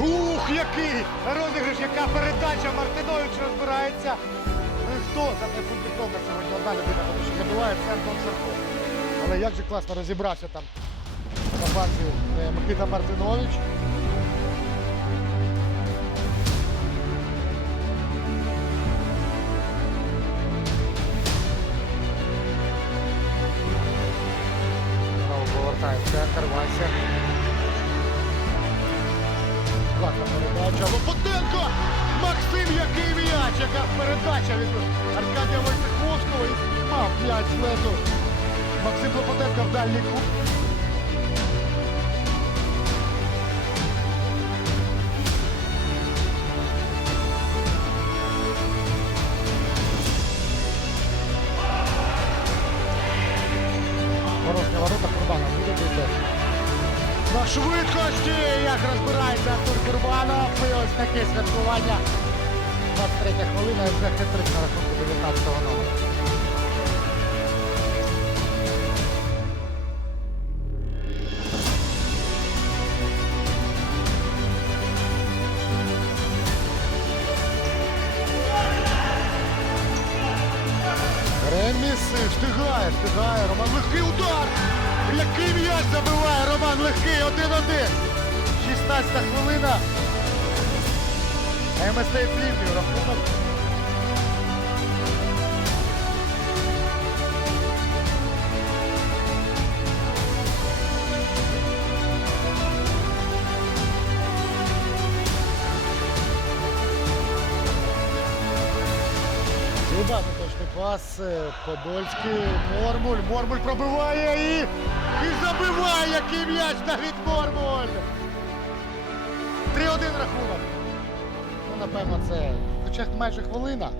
Ух, який розіграш, яка передача Мартинович розбирається. Ну хто там не пунктовка сьогодні одна тому що забиває це Антон Шарко. Але як же класно розібрався там на базі е, Микита Мартинович. Повертає центр, Вася. Класна передача. Лопотенко! Максим, який м'яч! Яка передача від Аркадія Войцеховського і спіймав м'яч лету. Максим Лопотенко в дальній кут. Порожня ворота Курбана буде бити. На швидкості, як розбирається Артур Курбанов. І ось таке святкування. 23 хвилина і вже хитрик на рахунку 19-го номера. Реміс встигає, встигає. Роман легкий удар. Який м'яч забиває Роман легкий 1-1. 16 хвилина. МСТ Флівнів рахунок. Зубами точний пас. е, Подольський. Мормуль. Мормуль пробиває і, і забиває, який м'яч Давід Мормуль. 3-1 рахунок. Ну, напевно, це хоча майже хвилина.